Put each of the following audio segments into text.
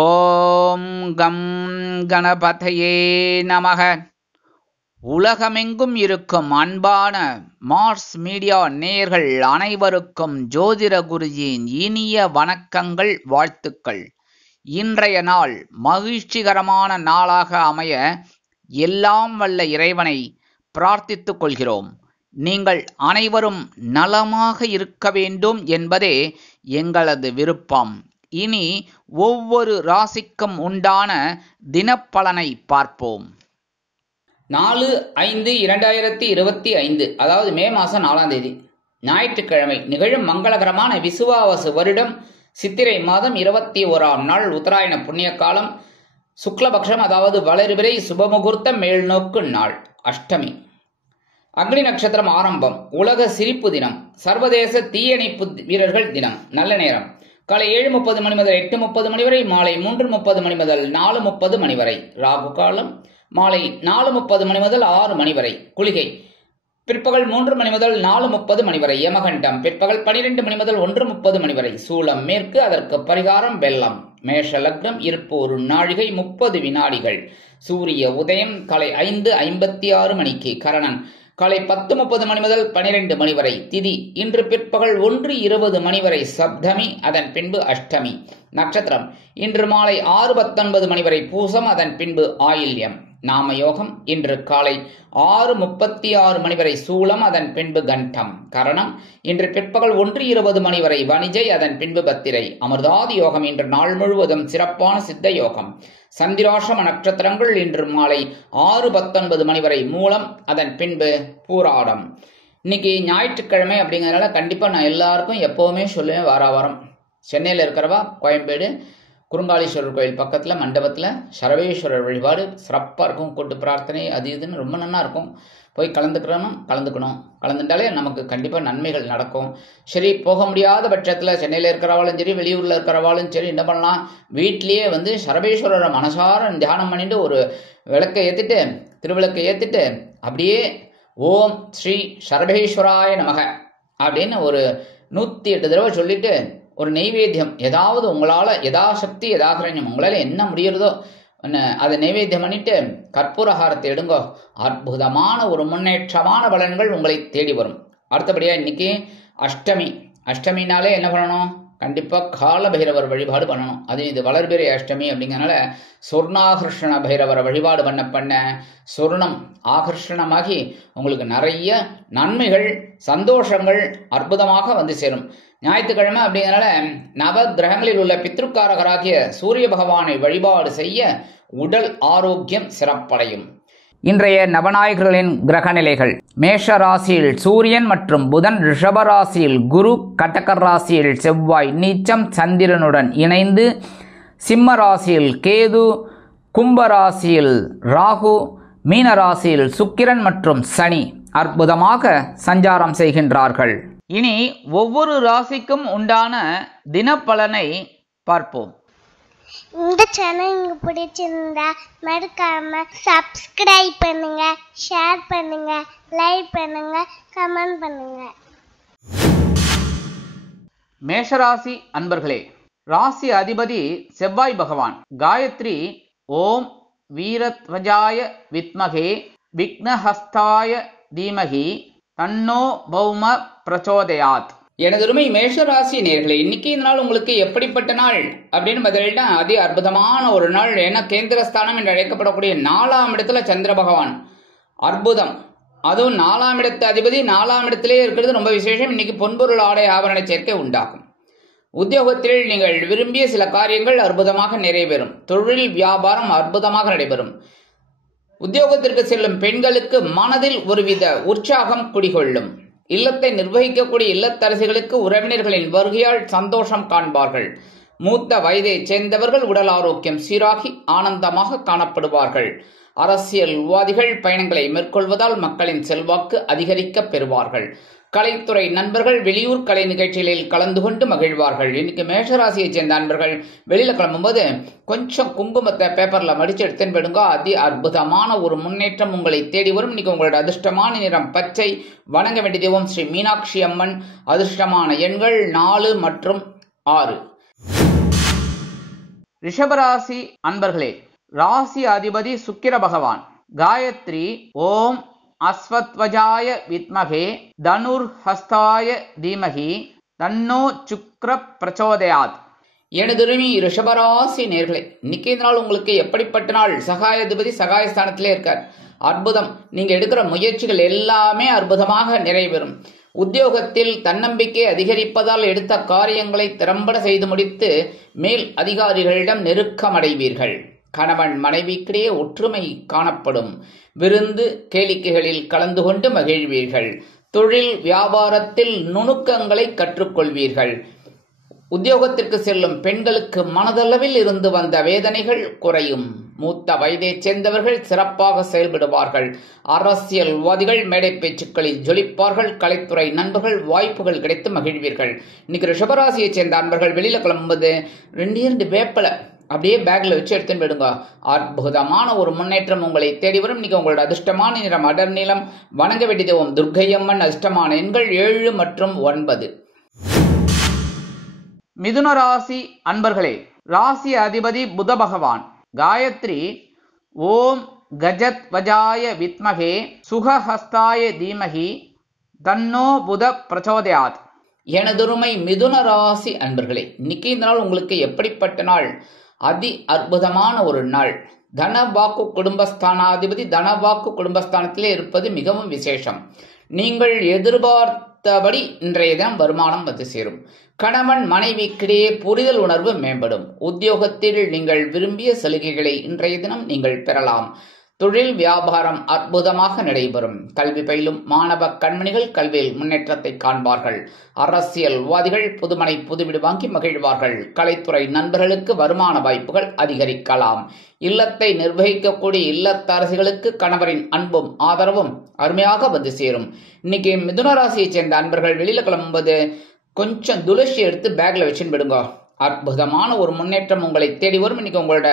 ஓம் come கணபதையே நமக. உலகமெங்கும் இருக்கும் அன்பான மார்ஸ் மீடியா நேயர்கள் அனைவருக்கும் ஜோதிட குருஜியின் இனிய வணக்கங்கள், வாழ்த்துக்கள். இன்றைய நாள் மகிழ்ச்சிகரமான நாளாக அமைய எல்லாம் வல்ல இறைவனை பிரார்த்தித்துக் கொள்கிறோம். நீங்கள் அனைவரும் நலமாக இருக்க வேண்டும் என்பதே எங்களது விருப்பம். இனி ஒவ்வொரு ராசிக்கும் உண்டான தினப்பலனை பார்ப்போம். 4/5/2025 அதாவது மே மாதம் 4ஆம் தேதி ஞாயிற்றுக்கிழமை நிகழும் மங்களகரமான விசுவாவசு வருடம் சித்திரை மாதம் 21ஆம் நாள் உத்தராயண புண்ணிய காலம் சுக்லபக்ஷம் அதாவது வளர்பிறை சுபமுகூர்த்தம் மேல்நோக்கு நாள் அஷ்டமி. அக்னி நட்சத்திரம் ஆரம்பம். உலக சிரிப்பு தினம், சர்வதேச தீயணைப்பு வீரர்கள் தினம். நல்ல நேரம் காலை 7:30 மணி முதல் 8:30 மணி வரை, மாலை 3:30 மணி முதல் 4:30 மணி வரை. ராகு காலம் மாலை 4:30 மணி முதல் 6 மணி வரை. குளிகை பிற்பகல் 3 மணி முதல் 4:30 மணி வரை. யமகண்டம் பிற்பகல் 12 மணி முதல் 1:30 மணி வரை. சூலம் மேற்கு, அதற்கு பரிகாரம் வெள்ளம். மேஷ லக்னம், இருப்பு 1 நாழிகை 30 வினாடிகள். சூரிய உதயம் காலை 5:56 மணிக்கு. கரணன் காலை 10:30 மணி முதல் 12 மணி வரை. திதி இன்று பிற்பகல் 1:20 மணி வரை சப்தமி, அதன் பின்பு அஷ்டமி. நட்சத்திரம் இன்று மாலை 6:19 மணி வரை பூசம், அதன் பின்பு ஆயில்யம். நாமயோகம் இன்று காலை 6:36 மணி வரை சூலம், அதன் பின்பு கண்டம். கரணம் இன்று பிற்பகல் 1:20 மணி வரை வணிஜை, அதன் பின்பு பத்திரை. அமிர்தாதி யோகம் இன்று நாள் முழுவதும் சிறப்பான சித்த யோகம். சந்திராசிரம நட்சத்திரங்கள் இன்று மாலை 6:19 மணி வரை மூலம், அதன் பின்பு பூராடம். இன்னைக்கு ஞாயிற்றுக்கிழமை அப்படிங்கிறதுனால கண்டிப்பாக நான் எல்லாருக்கும் எப்போவுமே சொல்லுவேன், வாரம் சென்னையில் இருக்கிறவா கோயம்பேடு குறுங்காலீஸ்வரர் கோயில் பக்கத்தில் மண்டபத்தில் சரவேஸ்வரர் வழிபாடு சிறப்பாக இருக்கும். கூட்டு பிரார்த்தனை அது இதுன்னு ரொம்ப நல்லா இருக்கும். போய் கலந்துட்டாலே நமக்கு கண்டிப்பாக நன்மைகள் நடக்கும். சரி, போக முடியாத பட்சத்தில் சென்னையில் இருக்கிறவாலும் சரி வெளியூரில் இருக்கிறவாலும் சரி என்ன பண்ணலாம், வீட்லேயே சரவேஸ்வரரை மனசார தியானம் பண்ணிட்டு ஒரு விளக்கை ஏற்றிட்டு திருவிளக்கை ஏற்றிட்டு அப்படியே ஓம் ஸ்ரீ சரவேஸ்வராய நமக அப்படின்னு ஒரு 108 தடவை சொல்லிட்டு ஒரு நெய்வேத்தியம் ஏதாவது உங்களால் யதாசக்தி யதாகிரண்யம் உங்களால் என்ன முடிகிறதோ அதை நைவேத்தியம் பண்ணிட்டு கற்பூரஹாரத்தை எடுங்கோ. அற்புதமான ஒரு முன்னேற்றமான பலன்கள் உங்களை தேடி வரும். அடுத்தபடியாக இன்னைக்கு அஷ்டமி. அஷ்டமினாலே என்ன பண்ணணும், கண்டிப்பாக கால பைரவர் வழிபாடு பண்ணணும். அது இது வளர்பிறை அஷ்டமி அப்படிங்கிறனால சொர்ணாகர்ஷண பைரவரை வழிபாடு பண்ண சொர்ணம் ஆகர்ஷணமாகி உங்களுக்கு நிறைய நன்மைகள் சந்தோஷங்கள் அற்புதமாக சேரும். ஞாயிற்றுக்கிழமை அப்படிங்கிறனால நவ கிரகங்களில் உள்ள பித்ருக்காரகராகிய சூரிய பகவானை வழிபாடு செய்ய உடல் ஆரோக்கியம் சிறப்படையும். இன்றைய நவநாயகர்களின் கிரக நிலைகள்: மேஷ ராசியில் சூரியன் மற்றும் புதன், ரிஷப ராசியில் குரு, கடக ராசியில் செவ்வாய் நீச்சம் சந்திரனுடன் இணைந்து, சிம்ம ராசியில் கேது, கும்ப ராசியில் ராகு, மீன ராசியில் சுக்கிரன் மற்றும் சனி அற்புதமாக சஞ்சாரம் செய்கின்றார்கள். இனி ஒவ்வொரு ராசிக்கும் உண்டான தினப்பலனை பார்ப்போம். இந்த சேனல் உங்களுக்கு பிடிச்சிருந்தா மறக்காம சப்ஸ்கிரைப் பண்ணுங்க, ஷேர் பண்ணுங்க, லைக் பண்ணுங்க, கமெண்ட் பண்ணுங்க. மேஷராசி அன்பர்களே, ராசி அதிபதி செவ்வாய் பகவான். காயத்ரி ஓம் வீரத்வஜாய வித்மகே விக்னஹஸ்தாய தீமகி தன்னோ பௌம பிரச்சோதயாத். எனதுருமை மேஷராசி நேயர்களே, இன்னைக்கு இந்த நாள் உங்களுக்கு எப்படிப்பட்ட நாள் அப்படின்னு பதிலிட்டா அதி அற்புதமான ஒரு நாள். ஏன்னா கேந்திரஸ்தானம் என்று அழைக்கப்படக்கூடிய 4ஆம் இடத்துல சந்திர பகவான் அற்புதம். அதுவும் 4ஆம் இடத்து அதிபதி 4ஆம் இடத்திலே இருக்கிறது ரொம்ப விசேஷம். இன்னைக்கு பொன்பொருள் ஆடை ஆபரண சேர்க்கை உண்டாகும். உத்தியோகத்தில் நீங்கள் விரும்பிய சில காரியங்கள் அற்புதமாக நிறைவேறும். தொழில் வியாபாரம் அற்புதமாக நடைபெறும். உத்தியோகத்திற்கு செல்லும் பெண்களுக்கு மனதில் ஒருவித உற்சாகம் குடிகொள்ளும். இல்லத்தை நிர்வகிக்கக்கூடிய இல்லத்தரசிகளுக்கு உறவினர்களின் வருகையால் சந்தோஷம் காண்பார்கள். மூத்த வயதை சேர்ந்தவர்கள் உடல் ஆரோக்கியம் சீராகி ஆனந்தமாக காணப்படுவார்கள். அரசியல்வாதிகள் பயணங்களை மேற்கொள்வதால் மக்களின் செல்வாக்கு அதிகரிக்க பெறுவார்கள். கலைத்துறை நண்பர்கள் வெளியூர் கலை நிகழ்ச்சிகளில் கலந்து கொண்டு மகிழ்வார்கள். இன்னைக்கு மேஷராசியை சேர்ந்த நண்பர்கள் வெளியில கிளம்பும்போது கொஞ்சம் குங்குமத்தை பேப்பர்ல மடிச்சு எடுத்துன்னு போயிடுங்க. அதி அற்புதமான ஒரு முன்னேற்றம் உங்களை தேடி வரும். இன்னைக்கு உங்களோட அதிர்ஷ்டமான நிறம் பச்சை. வணங்க வேண்டிய தெய்வம் ஸ்ரீ மீனாட்சி அம்மன். அதிர்ஷ்டமான எண்கள் 4 மற்றும் 6. ரிஷபராசி அன்பர்களே, ராசி அதிபதி சுக்கிர பகவான். காயத்ரி ஓம் அஸ்வத்வஜாய வித்மகே தனுர்ஹஸ்தாய தீமகி தன்னோ சுக்ர பிரச்சோதயாத். எனதுரிமை ரிஷபராசி நேர்களே, இன்னைக்கு இந்த நாள் உங்களுக்கு எப்படிப்பட்ட நாள்? சகாயாதிபதி சகாயஸ்தானத்திலே இருக்கார். அற்புதம். நீங்க எடுக்கிற முயற்சிகள் எல்லாமே அற்புதமாக நிறைவேறும். உத்தியோகத்தில் தன்னம்பிக்கை அதிகரிப்பதால் எடுத்த காரியங்களை திறம்பட செய்து முடித்து மேல் அதிகாரிகளிடம் நெருக்கமடைவீர்கள். கணவன் மனைவிக்கிடையே ஒற்றுமை காணப்படும். விருந்து கேளிக்கைகளில் கலந்து கொண்டு மகிழ்வீர்கள். தொழில் வியாபாரத்தில் நுணுக்கங்களை கற்றுக்கொள்வீர்கள். உத்தியோகத்திற்கு செல்லும் பெண்களுக்கு மனதளவில் இருந்து வந்த வேதனைகள் குறையும். மூத்த வயதைச் சேர்ந்தவர்கள் சிறப்பாக செயல்படுவார்கள். அரசியல்வாதிகள் மேடை பேச்சுக்களில் ஜொலிப்பார்கள். கலைத்துறை நண்பர்கள் வாய்ப்புகள் கிடைத்து மகிழ்வீர்கள். இன்னைக்கு ரிஷபராசியைச் சேர்ந்த அன்பர்கள் வெளியில கிளம்பும்போது 2 வேப்பலை அப்படியே பேக்ல வச்சு எடுத்துன்னு போயிடுங்க. அற்புதமான ஒரு முன்னேற்றம் உங்களை தேடி வரும். இன்னைக்கு உங்களோட அதிர்ஷ்டமான நிறம் அடர் நீளம். வணங்க வேண்டிய தெய்வம் துர்க்கையம்மன். அதிர்ஷ்டமான எண்கள் 7 மற்றும் 9. மிதுன ராசி அன்பர்களே, ராசி அதிபதி புத பகவான். காயத்ரி ஓம் கஜத் வஜாய வித்மகே சுகஹஸ்தாய தீமகி தன்னோ புத பிரச்சோதயாத். எனதுருமை மிதுன ராசி அன்பர்களே, இன்னைக்கு இந்த நாள் உங்களுக்கு எப்படிப்பட்ட நாள்? அதி அற்புதமான ஒரு நாள். தனவாக்கு குடும்பஸ்தானாதிபதி தனவாக்கு குடும்பஸ்தானத்திலே இருப்பது மிகவும் விசேஷம். நீங்கள் எதிர்பார்த்தபடி இன்றைய தினம் வருமானம் வந்து சேரும். கணவன் மனைவிக்கிடையே புரிதல் உணர்வு மேம்படும். உத்தியோகத்தில் நீங்கள் விரும்பிய சலுகைகளை இன்றைய தினம் நீங்கள் பெறலாம். தொழில் வியாபாரம் அற்புதமாக நடைபெறும். கல்வி பயிலும் மாணவ கண்மணிகள் கல்வியில் முன்னேற்றத்தை காண்பார்கள். அரசியல்வாதிகள் புதுமனை புதுவீடு வாங்கி மகிழ்வார்கள். கலைத்துறை நண்பர்களுக்கு வருமான வாய்ப்புகள் அதிகரிக்கலாம். இல்லத்தை நிர்வகிக்கக்கூடிய இல்லத்தரசிகளுக்கு கணவரின் அன்பும் ஆதரவும் அருமையாக வந்து சேரும். இன்னைக்கு மிதுன ராசியைச் சேர்ந்த அன்பர்கள் வெளியில கிளம்பும்போது கொஞ்சம் துளசி எடுத்து பேக்ல வச்சுன்னு விடுங்க. அற்புதமான ஒரு முன்னேற்றம் உங்களை தேடி வரும். இன்னைக்கு உங்களோட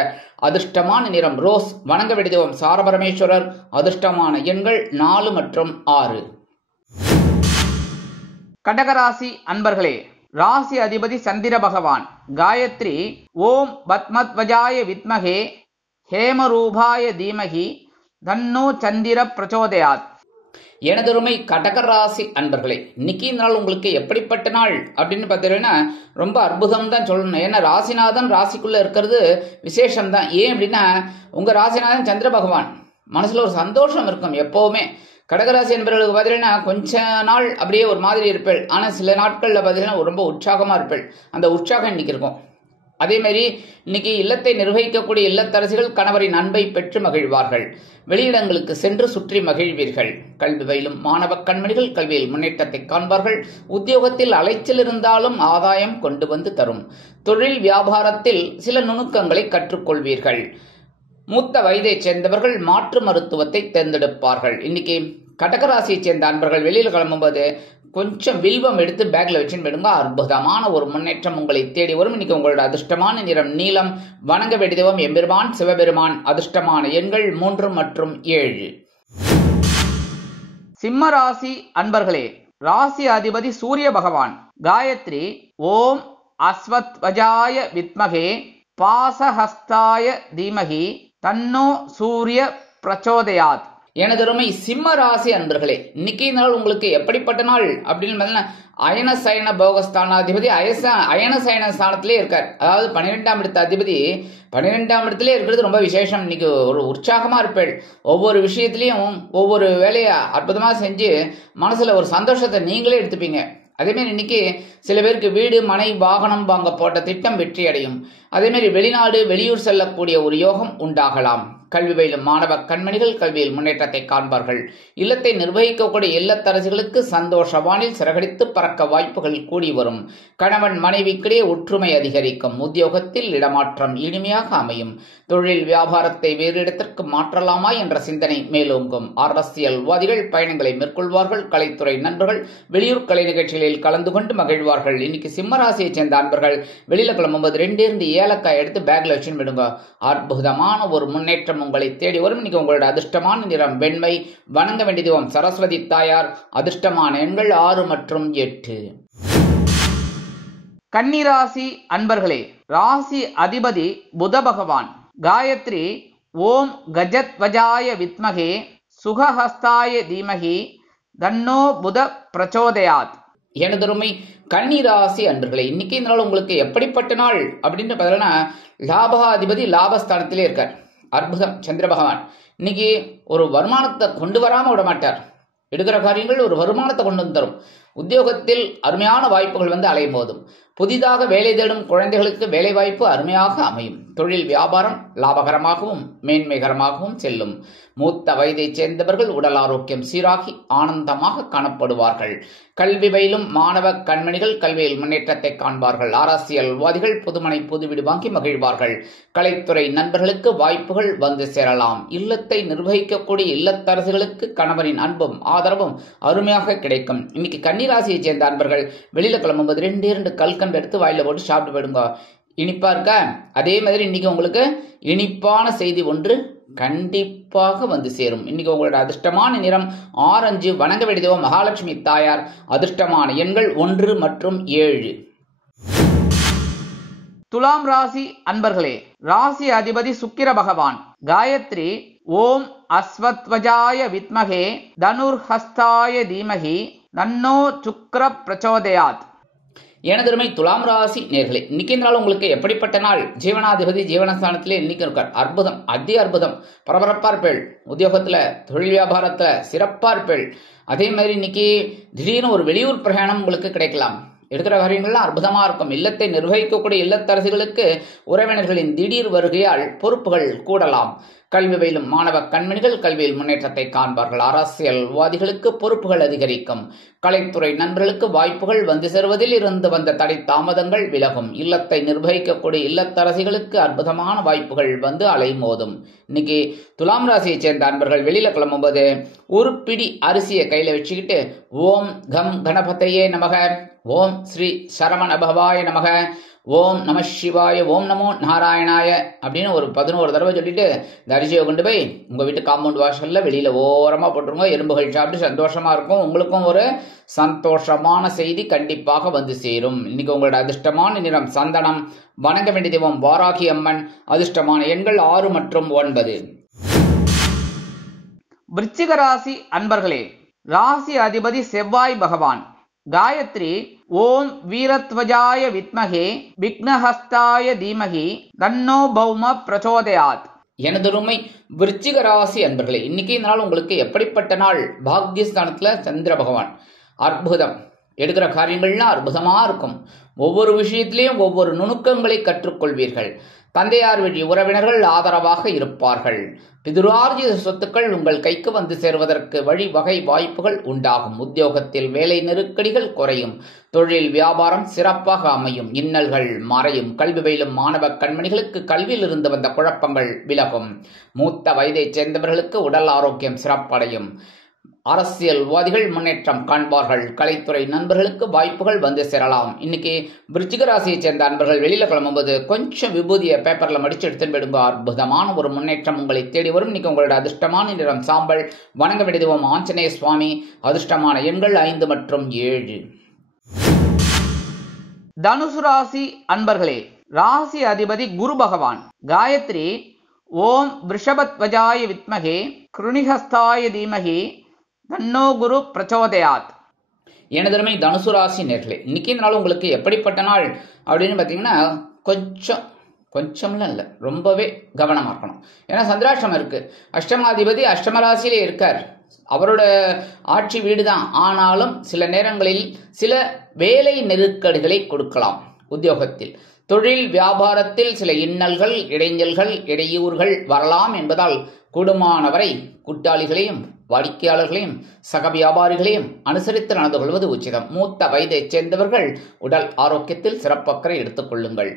அதிர்ஷ்டமான நிறம் ரோஸ். வணங்க வேண்டிய தெய்வம் சாரபரமேஸ்வரர். அதிர்ஷ்டமான எண்கள் 4 மற்றும் 6. கடகராசி அன்பர்களே, ராசி அதிபதி சந்திர பகவான். காயத்ரி ஓம் பத்மத்வஜாய வித்மகே ஹேமரூபாய தீமகி தன்னோ சந்திர பிரச்சோதயாத். எனதொருமை கடகராசி அன்பர்களே, இன்னைக்கு இந்த நாள் உங்களுக்கு எப்படிப்பட்ட நாள் அப்படின்னு பார்த்தீங்கன்னா ரொம்ப அற்புதம் தான் சொல்லணும். ஏன்னா ராசிநாதன் ராசிக்குள்ள இருக்கிறது விசேஷம் தான். ஏன் அப்படின்னா உங்க ராசிநாதன் சந்திர பகவான். மனசுல ஒரு சந்தோஷம் இருக்கும் எப்பவுமே. கடகராசி என்பவர்களுக்கு பார்த்தீங்கன்னா கொஞ்ச நாள் அப்படியே ஒரு மாதிரி இருப்பேள். ஆனால் சில நாட்களில் பார்த்தீங்கன்னா ரொம்ப உற்சாகமாக இருப்பேள். அந்த உற்சாகம் இன்னைக்கு இருக்கும். அதேமாரி இன்னைக்கு இல்லத்தை நிர்வகிக்கக்கூடிய இல்லத்தரசிகள் கணவரின் அன்பை பெற்று மகிழ்வார்கள். வெளியிடங்களுக்கு சென்று சுற்றி மகிழ்வீர்கள். கல்வி பயிலும் மாணவ கண்மணிகள் கல்வியில் முன்னேற்றத்தை காண்பார்கள். உத்தியோகத்தில் அலைச்சல் இருந்தாலும் ஆதாயம் கொண்டு வந்து தரும். தொழில் வியாபாரத்தில் சில நுணுக்கங்களை கற்றுக்கொள்வீர்கள். மூத்த வயதைச் சேர்ந்தவர்கள் மாற்று மருத்துவத்தை தேர்ந்தெடுப்பார்கள். இன்னைக்கு கடகராசியைச் சேர்ந்த அன்பர்கள் வெளியில் கிளம்பும்போது கொஞ்சம் வில்வம் எடுத்து பேக்ல வச்சுன்னு போயிடுங்க. அற்புதமான ஒரு முன்னேற்றம் உங்களை தேடி வரும். இன்னைக்கு உங்களோட அதிர்ஷ்டமான நிறம் நீலம். வணங்க வேண்டிய தெய்வம் எம்பெருமான் சிவபெருமான். அதிர்ஷ்டமான எண்கள் 3 மற்றும் 7. சிம்ம ராசி அன்பர்களே, ராசி அதிபதி சூரிய பகவான். காயத்ரி ஓம் அஸ்வத்வஜாய வித்மகே பாசஹஸ்தாய தீமகி தன்னோ சூரிய பிரச்சோதயாத். எனதருமை சிம்ம ராசி அன்பர்களே, இன்னைக்கு நாள் உங்களுக்கு எப்படிப்பட்ட நாள் அப்படின்னு அயன சயன போகஸ்தானாதிபதி அயன சயன ஸ்தானத்திலே இருக்கார். அதாவது 12ஆம் இடத்த அதிபதி 12ஆம் இடத்திலே இருக்கிறது ரொம்ப விசேஷம். இன்னைக்கு ஒரு உற்சாகமா இருப்பேள். ஒவ்வொரு விஷயத்திலையும் ஒவ்வொரு வேலையை அற்புதமா செஞ்சு மனசுல ஒரு சந்தோஷத்தை நீங்களே எடுத்துப்பீங்க. அதேமாரி இன்னைக்கு சில பேருக்கு வீடு மனை வாகனம் வாங்க போட்ட திட்டம் வெற்றி அடையும். அதேமாரி வெளிநாடு வெளியூர் செல்லக்கூடிய ஒரு யோகம் உண்டாகலாம். கல்வி பயிலும் மாணவ கண்மணிகள் கல்வியில் முன்னேற்றத்தை காண்பார்கள். இல்லத்தை நிர்வகிக்கக்கூடிய இல்லத்தரசிகளுக்கு சந்தோஷ வானில் சிறகடித்து பறக்க வாய்ப்புகள் கூடி வரும். கணவன் மனைவிக்கிடையே ஒற்றுமை அதிகரிக்கும். உத்தியோகத்தில் இடமாற்றம் இனிமையாக அமையும். தொழில் வியாபாரத்தை வேறு இடத்திற்கு மாற்றலாமா என்ற சிந்தனை மேலோங்கும். அரசியல்வாதிகள் பயணங்களை மேற்கொள்வார்கள். கலைத்துறை நண்பர்கள் வெளியூர் கலை நிகழ்ச்சிகளில் கலந்து கொண்டு மகிழ்வார்கள். இன்னைக்கு சிம்மராசியை சேர்ந்த அன்பர்கள் வெளியில கிளம்பும்போது 2 ஏலக்காய் எடுத்து பேக்ல வச்சுன்னு விடுங்க. அற்புதமான ஒரு முன்னேற்றம் உங்களை தேடி வரும். இன்னைக்கு உங்களோட அதிர்ஷ்டமான நிறம் வெண்மை. வணங்க வேண்டிய தெய்வம் சரஸ்வதி தாயார். அதிர்ஷ்டமான எண்கள் 6 மற்றும் 8. கன்னிராசி அன்பர்களே, ராசி அதிபதி புத பகவான். காயத்ரி ஓம் கஜத்வஜாய வித்மகே சுகஹஸ்தாய தீமகி தன்னோ புத பிரச்சோதயாத். எனதருமை கன்னிராசி அன்பர்களே, இன்னைக்கு இந்த நாள் உங்களுக்கு எப்படிப்பட்ட நாள் அப்படின்னு பார்த்தீங்கன்னா, லாபாதிபதி லாபஸ்தானத்திலே இருக்கார். அற்புதம். சந்திர பகவான் இன்னைக்கு ஒரு வருமானத்தை கொண்டு வராம விட மாட்டார். எடுக்கிற காரியங்கள் ஒரு வருமானத்தை கொண்டு வந்து தரும். உத்தியோகத்தில் அருமையான வாய்ப்புகள் வந்து அலையும் போதும். புதிதாக வேலை தேடும் குழந்தைகளுக்கு வேலை வாய்ப்பு அருமையாக அமையும். தொழில் வியாபாரம் லாபகரமாகவும் மேன்மைகரமாகவும் செல்லும். மூத்த வயதைச் சேர்ந்தவர்கள் உடல் ஆரோக்கியம் சீராகி ஆனந்தமாக காணப்படுவார்கள். கல்வி பயிலும் மாணவ கண்மணிகள் கல்வியில் முன்னேற்றத்தை காண்பார்கள். அரசியல்வாதிகள் புதுமனை புதுவீடு வாங்கி மகிழ்வார்கள். கலைத்துறை நண்பர்களுக்கு வாய்ப்புகள் வந்து சேரலாம். இல்லத்தை நிர்வகிக்கக்கூடிய இல்லத்தரசுகளுக்கு கணவரின் அன்பும் ஆதரவும் அருமையாக கிடைக்கும். இன்னைக்கு கன்னிராசியை சேர்ந்த அன்பர்கள் வெளியில கிளம்பும்போது 2 கல்கண்டு எடுத்து வாயில போட்டு சாப்பிட்டு போயிடுங்க. இனிப்பா இருக்கா? அதே மாதிரி இன்னைக்கு உங்களுக்கு இனிப்பான செய்தி ஒன்று கண்டிப்பாக வந்து சேரும். இன்னைக்கு உங்களோட அதிர்ஷ்டமான நிறம் ஆரஞ்சு. வணங்க வேண்டியதோ மகாலட்சுமி தாயார். அதிர்ஷ்டமான எண்கள் 1 மற்றும் 7. துலாம் ராசி அன்பர்களே, ராசி அதிபதி சுக்கிர பகவான். காயத்ரி ஓம் அஸ்வத்வஜாய வித்மகே தனுர்ஹஸ்தாய தீமகி தன்னோ சுக்கிர பிரச்சோதயாத். எனதருமை துலாம் ராசி நேர்களே, இன்னைக்கு இந்த நாள் உங்களுக்கு எப்படிப்பட்ட நாள்? ஜீவனாதிபதி ஜீவனஸ்தானத்திலே இன்னைக்கு இருக்கார். அற்புதம், அதி அற்புதம். பரபரப்பா இருப்பேள். உத்தியோகத்துல தொழில் வியாபாரத்துல சிறப்பா இருப்பேள். அதே மாதிரி இன்னைக்கு திடீர்னு ஒரு வெளியூர் பிரயாணம் உங்களுக்கு கிடைக்கலாம். எடுக்கிற காரியங்கள்லாம் அற்புதமா இருக்கும். இல்லத்தை நிர்வகிக்கக்கூடிய இல்லத்தரசிகளுக்கு உறவினர்களின் திடீர் வருகையால் பொறுப்புகள் கூடலாம். கல்வி பயிலும் மாணவ கண்மணிகள் கல்வியில் முன்னேற்றத்தை காண்பார்கள். அரசியல்வாதிகளுக்கு பொறுப்புகள் அதிகரிக்கும். கலைத்துறை நண்பர்களுக்கு வாய்ப்புகள் வந்து சேருவதில் இருந்து வந்த தடை தாமதங்கள் விலகும். இல்லத்தை நிர்வகிக்கக்கூடிய இல்லத்தரசிகளுக்கு அற்புதமான வாய்ப்புகள் வந்து அலைமோதும். இன்னைக்கு துலாம் ராசியை சேர்ந்த அன்பர்கள் வெளியில கிளம்பும்போது ஒரு பிடி அரிசியை கையில வச்சுக்கிட்டு ஓம் கம் கணபதையே நமக, ஓம் ஸ்ரீ சரவண பவாய நமக, ஓம் நம சிவாய, ஓம் நமோ நாராயணாய அப்படின்னு ஒரு 11 தடவை சொல்லிட்டு இந்த அரிசியை கொண்டு போய் உங்க வீட்டு காம்பவுண்ட் வாசல்ல வெளியில ஓரமா போட்டுருங்க. எறும்புகள் சாப்பிட்டு சந்தோஷமா இருக்கும். உங்களுக்கும் ஒரு சந்தோஷமான செய்தி கண்டிப்பாக வந்து சேரும். இன்னைக்கு உங்களோட அதிர்ஷ்டமான நிறம் சந்தனம். வணங்க வேண்டிய தெய்வம் வாராகி அம்மன். அதிர்ஷ்டமான எண்கள் 6 மற்றும் 9. விருச்சிக ராசி அன்பர்களே, ராசி அதிபதி செவ்வாய் பகவான். காயத்ரி ஓம் வீரத்வஜாய வித்மகே விக்னஹஸ்தாய தீமகி தன்னோ பௌம பிரச்சோதயாத். எனதருமை விருச்சிக ராசி அன்பர்களே, இன்னைக்கு இந்த நாள் உங்களுக்கு எப்படிப்பட்ட நாள்? பாக்யஸ்தானத்துல சந்திர பகவான். அற்புதம். எடுக்கிற காரியங்கள்லாம் அற்புதமா இருக்கும். ஒவ்வொரு விஷயத்திலையும் ஒவ்வொரு நுணுக்கங்களை கற்றுக்கொள்வீர்கள். தந்தையார் வழி உறவினர்கள் ஆதரவாக இருப்பார்கள். பிதுரார்ஜித சொத்துக்கள் உங்கள் கைக்கு வந்து சேர்வதற்கு வழிவகை வாய்ப்புகள் உண்டாகும். உத்தியோகத்தில் வேலை நெருக்கடிகள் குறையும். தொழில் வியாபாரம் சிறப்பாக அமையும். இன்னல்கள் மறையும். கல்வி பயிலும் மாணவ கண்மணிகளுக்கு கல்வியில் இருந்து வந்த குழப்பங்கள் விலகும். மூத்த வயதைச் சேர்ந்தவர்களுக்கு உடல் ஆரோக்கியம் சிறப்படையும். அரசியல்வாதிகள் முன்னேற்றம் காண்பார்கள். கலைத்துறை நண்பர்களுக்கு வாய்ப்புகள் வந்து சேரலாம். இன்னைக்கு விருச்சிக ராசியை சேர்ந்த அன்பர்கள் வெளியில கிளம்பும்போது கொஞ்சம் விபூதியை பேப்பர்ல மடிச்சு எடுத்துன்னு போயிடுங்க. அற்புதமான ஒரு முன்னேற்றம் உங்களை தேடி வரும். இன்னைக்கு உங்களோட அதிர்ஷ்டமான நிறம் சாம்பல். வணங்க வேண்டிய தெய்வம் ஆஞ்சநேய சுவாமி. அதிர்ஷ்டமான எண்கள் 5 மற்றும் 7. தனுசு ராசி அன்பர்களே, ராசி அதிபதி குரு பகவான். காயத்ரி ஓம் விருஷபத்வஜாய வித்மகே கிருணிஹஸ்தாய தீமகி தன்னோ குரு பிரச்சோதயாத். எனதருமை தனுசு ராசி நேர்களே, இன்னைக்கு இந்த நாள் உங்களுக்கு எப்படிப்பட்ட நாள் அப்படின்னு பார்த்தீங்கன்னா, கொஞ்சம்லாம் இல்லை, ரொம்பவே கவனமாக இருக்கணும். ஏன்னா சந்திராஷ்டமம் இருக்கு. அஷ்டமாதிபதி அஷ்டம ராசியிலே இருக்கார். அவரோட ஆட்சி வீடு தான். ஆனாலும் சில நேரங்களில் சில வேலை நெருக்கடிகளை கொடுக்கலாம். உத்தியோகத்தில் தொழில் வியாபாரத்தில் சில இன்னல்கள் இடைஞ்சல்கள் இடையூறுகள் வரலாம் என்பதால் கூடுமானவரை கூட்டாளிகளையும் வாடிக்கையாளர்களையும் சக வியாபாரிகளையும் அனுசரித்து நடந்து கொள்வது உச்சிதம். மூத்த வயதைச் சேர்ந்தவர்கள் உடல் ஆரோக்கியத்தில் சிறப்பக்கறை எடுத்துக் கொள்ளுங்கள்.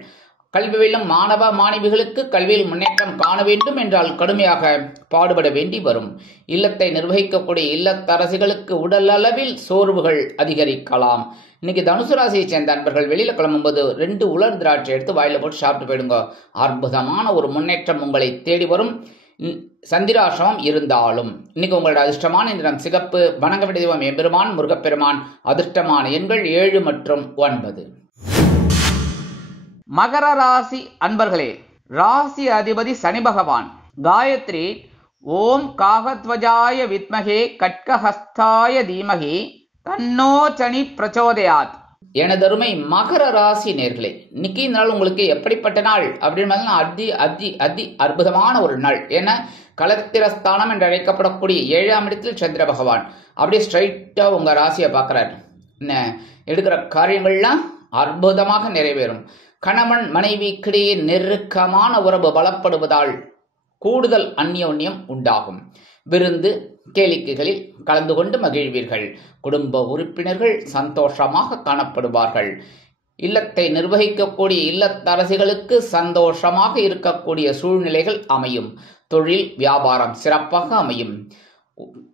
கல்வி பயிலும் மாணவ மாணவிகளுக்கு கல்வியில் முன்னேற்றம் காண வேண்டும் என்றால் கடுமையாக பாடுபட வேண்டி வரும். இல்லத்தை நிர்வகிக்கக்கூடிய இல்லத்தரசிகளுக்கு உடல் அளவில் சோர்வுகள் அதிகரிக்கலாம். இன்னைக்கு தனுசு ராசியை சேர்ந்த அன்பர்கள் வெளியில கிளம்பும்போது 2 உலர் திராட்சை எடுத்து வாயில போட்டு சாப்பிட்டு போயிடுங்க. அற்புதமான ஒரு முன்னேற்றம் உங்களை தேடி வரும். சந்திராசிரமம் இருந்தாலும் இன்னைக்கு உங்களோட அதிர்ஷ்டமான நிறம் சிகப்பு. வணங்க வேண்டிய தெய்வம் எம்பெருமான் முருகப்பெருமான். அதிர்ஷ்டமான எண்கள் 7 மற்றும் 9. மகர ராசி அன்பர்களே, ராசி அதிபதி சனி பகவான். காயத்ரி ஓம் காகத்வஜாய வித்மகே கட்கஹஸ்தாய தீமகி தன்னோ சனி பிரச்சோதயாத். எனதருமை மகர ராசி நேர்களே, இன்னைக்கு நாள் உங்களுக்கு எப்படிப்பட்ட நாள் அப்படின்னு அதி அதி அதி அற்புதமான ஒரு நாள். ஏன்னா கலத்திரஸ்தானம் என்று அழைக்கப்படக்கூடிய 7ஆம் இடத்தில் சந்திர பகவான் அப்படியே ஸ்ட்ரைட்டா உங்க ராசியை பார்க்கிறார். என்ன எடுக்கிற காரியங்கள்லாம் அற்புதமாக நிறைவேறும். கணவன் மனைவிக்கிடையே நெருக்கமான உறவு பலப்படுவதால் கூடுதல் அந்யோன்யம் உண்டாகும். விருந்து கேளிக்கைகளில் கலந்து கொண்டு மகிழ்வீர்கள். குடும்ப உறுப்பினர்கள் சந்தோஷமாக காணப்படுவார்கள். இல்லத்தை நிர்வகிக்கக்கூடிய இல்லத்தரசிகளுக்கு சந்தோஷமாக இருக்கக்கூடிய சூழ்நிலைகள் அமையும். தொழில் வியாபாரம் சிறப்பாக அமையும்.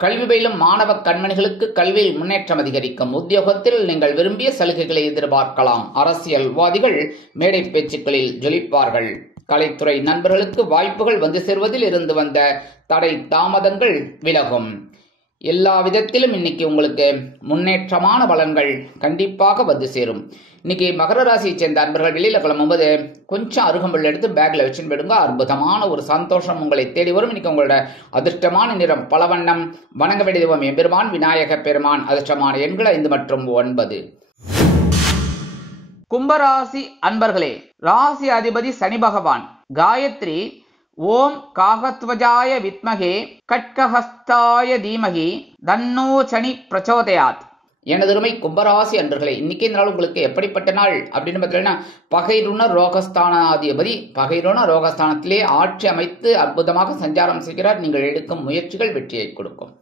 கல்வி பயிலும் மாணவ கண்மணிகளுக்கு கல்வியில் முன்னேற்றம் அதிகரிக்கும். உத்தியோகத்தில் நீங்கள் விரும்பிய சலுகைகளை எதிர்பார்க்கலாம். அரசியல்வாதிகள் மேடை பேச்சுக்களில் ஜொலிப்பார்கள். கலைத்துறை நண்பர்களுக்கு வாய்ப்புகள் வந்து சேர்வதில் இருந்து வந்த தடை தாமதங்கள் விலகும். எல்லா விதத்திலும் இன்னைக்கு உங்களுக்கு முன்னேற்றமான பலன்கள் கண்டிப்பாக வந்து சேரும். இன்னைக்கு மகர ராசியை சேர்ந்த அன்பர்கள் வெளியில கிளம்பும்போது கொஞ்சம் அருகம்புல் எடுத்து பேக்ல வச்சுன்னு போயிடுங்க. அற்புதமான ஒரு சந்தோஷம் உங்களை தேடி வரும். இன்னைக்கு உங்களோட அதிர்ஷ்டமான நிறம் பலவண்ணம். வணங்க வேண்டிய தெய்வம் எம்பெருமான் விநாயக பெருமான். அதிர்ஷ்டமான எண்கள் 5 மற்றும் 9. கும்பராசி அன்பர்களே, ராசி அதிபதி சனி பகவான். காயத்ரி ஓம் காகத்வஜாய வித்மகே கட்கஹஸ்தாய தீமகி தன்னோ சனி பிரச்சோதயாத். எனதருமை கும்பராசி அன்பர்களே, இன்னைக்கு இந்த நாள் உங்களுக்கு எப்படிப்பட்ட நாள் அப்படின்னு பார்த்தீங்கன்னா, பகைருண ரோகஸ்தானாதிபதி பகைருண ரோகஸ்தானத்திலே ஆட்சி அமைத்து அற்புதமாக சஞ்சாரம் செய்கிறார். நீங்கள் எடுக்கும் முயற்சிகள் வெற்றியை கொடுக்கும்.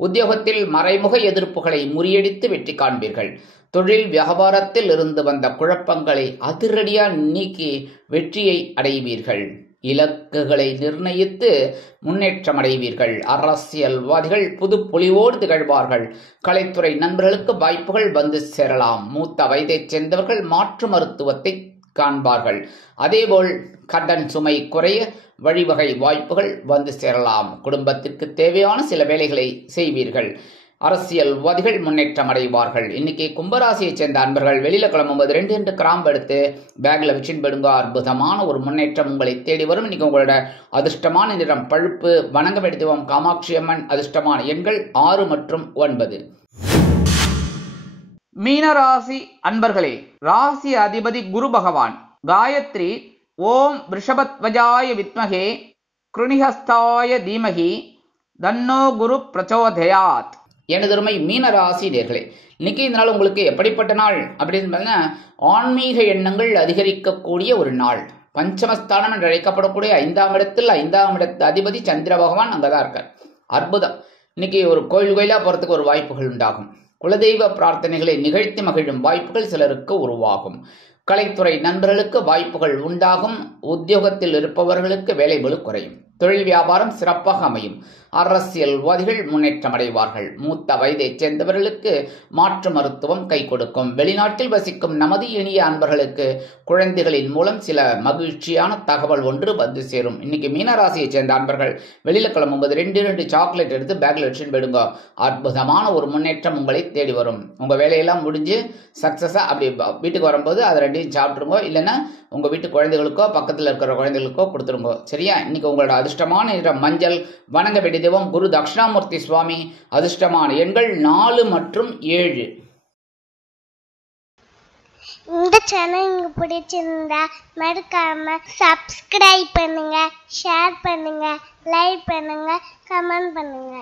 உத்தியோகத்தில் மறைமுக எதிர்ப்புகளை முறியடித்து வெற்றி காண்பீர்கள். தொழில் வியாபாரத்தில் இருந்து வந்த குழப்பங்களை அதிரடியாக நீக்கி வெற்றியை அடைவீர்கள். இலக்குகளை நிர்ணயித்து முன்னேற்றம் அடைவீர்கள். அரசியல்வாதிகள் புது பொலிவோடு திகழ்வார்கள். கலைத்துறை நண்பர்களுக்கு வாய்ப்புகள் வந்து சேரலாம். மூத்த வயதைச் சேர்ந்தவர்கள் மாற்று மருத்துவத்தை காண்பார்கள். அதேபோல் கடன் சுமை குறைய வழிவகை வாய்ப்புகள் வந்து சேரலாம். குடும்பத்திற்கு தேவையான சில வேலைகளை செய்வீர்கள். அரசியல்வாதிகள் முன்னேற்றம் அடைவார்கள். இன்னைக்கு கும்பராசியை சேர்ந்த அன்பர்கள் வெளியில கிளம்பும்போது 2 கிராம்பு எடுத்து பேக்ல வச்சுன்னு போயிடுங்க. அற்புதமான ஒரு முன்னேற்றம் உங்களை தேடி வரும். இன்னைக்கு உங்களோட அதிர்ஷ்டமான நிறம் பழுப்பு. வணங்க வேண்டிய தெய்வம் காமாட்சி அம்மன். அதிர்ஷ்டமான எண்கள் 6 மற்றும் 9. மீனராசி அன்பர்களே, ராசி அதிபதி குரு பகவான். காயத்ரி ஓம் ரிஷபத்வஜாய வித்மகே கிருணிஹஸ்தாய தீமகி தன்னோ குரு பிரச்சோதயாத். எனதருமை மீனராசி நேர்களே, இன்னைக்கு இந்த நாள் உங்களுக்கு எப்படிப்பட்ட நாள் அப்படின்னு பார்த்தீங்கன்னா, ஆன்மீக எண்ணங்கள் அதிகரிக்கக்கூடிய ஒரு நாள். பஞ்சமஸ்தானம் என்று அழைக்கப்படக்கூடிய 5ஆம் இடத்தில் 5ஆம் இடத்து அதிபதி சந்திர பகவான் அங்கதான் இருக்கார். அற்புதம். இன்னைக்கு ஒரு கோயிலா போறதுக்கு ஒரு வாய்ப்புகள் உண்டாகும். குலதெய்வ பிரார்த்தனைகளை நிகழ்த்தி மகிழும் வாய்ப்புகள் சிலருக்கு உருவாகும். கலைத்துறை நண்பர்களுக்கு வாய்ப்புகள் உண்டாகும். உத்தியோகத்தில் இருப்பவர்களுக்கு வேலை பளு குறையும். தொழில் வியாபாரம் சிறப்பாக அமையும். அரசியல்வாதிகள் முன்னேற்றம் அடைவார்கள். மூத்த வயதைச் சேர்ந்தவர்களுக்கு மாற்று மருத்துவம் கை கொடுக்கும். வெளிநாட்டில் வசிக்கும் நமது இனிய அன்பர்களுக்கு குழந்தைகளின் மூலம் சில மகிழ்ச்சியான தகவல் ஒன்று வந்து சேரும். இன்னைக்கு மீனராசியை சேர்ந்த அன்பர்கள் வெளியில கிளம்பும்போது 2 சாக்லேட் எடுத்து பேக்ல வச்சுன்னு போயிடுங்க. அற்புதமான ஒரு முன்னேற்றம் உங்களை தேடி வரும். உங்க வேலையெல்லாம் முடிஞ்சு சக்சஸா அப்படி வீட்டுக்கு வரும்போது அதை 2 சாப்பிட்டுருங்க. இல்லைன்னா உங்க வீட்டு குழந்தைகளுக்கோ பக்கத்தில் இருக்கிற குழந்தைகளுக்கோ கொடுத்துருங்க. சரியா? இன்னைக்கு உங்களோட அதிர்ஷ்டமான நிறம் மஞ்சள். வணங்க வேண்டிய தெய்வம் குரு தட்சிணாமூர்த்தி சுவாமி. அதிர்ஷ்டமான எண்கள் 4 மற்றும் 7. இந்த சேனல் உங்களுக்கு பிடிச்சிருந்தா மறக்காம சப்ஸ்கிரைப் பண்ணுங்க, ஷேர் பண்ணுங்க, லைக் பண்ணுங்க, கமெண்ட் பண்ணுங்க.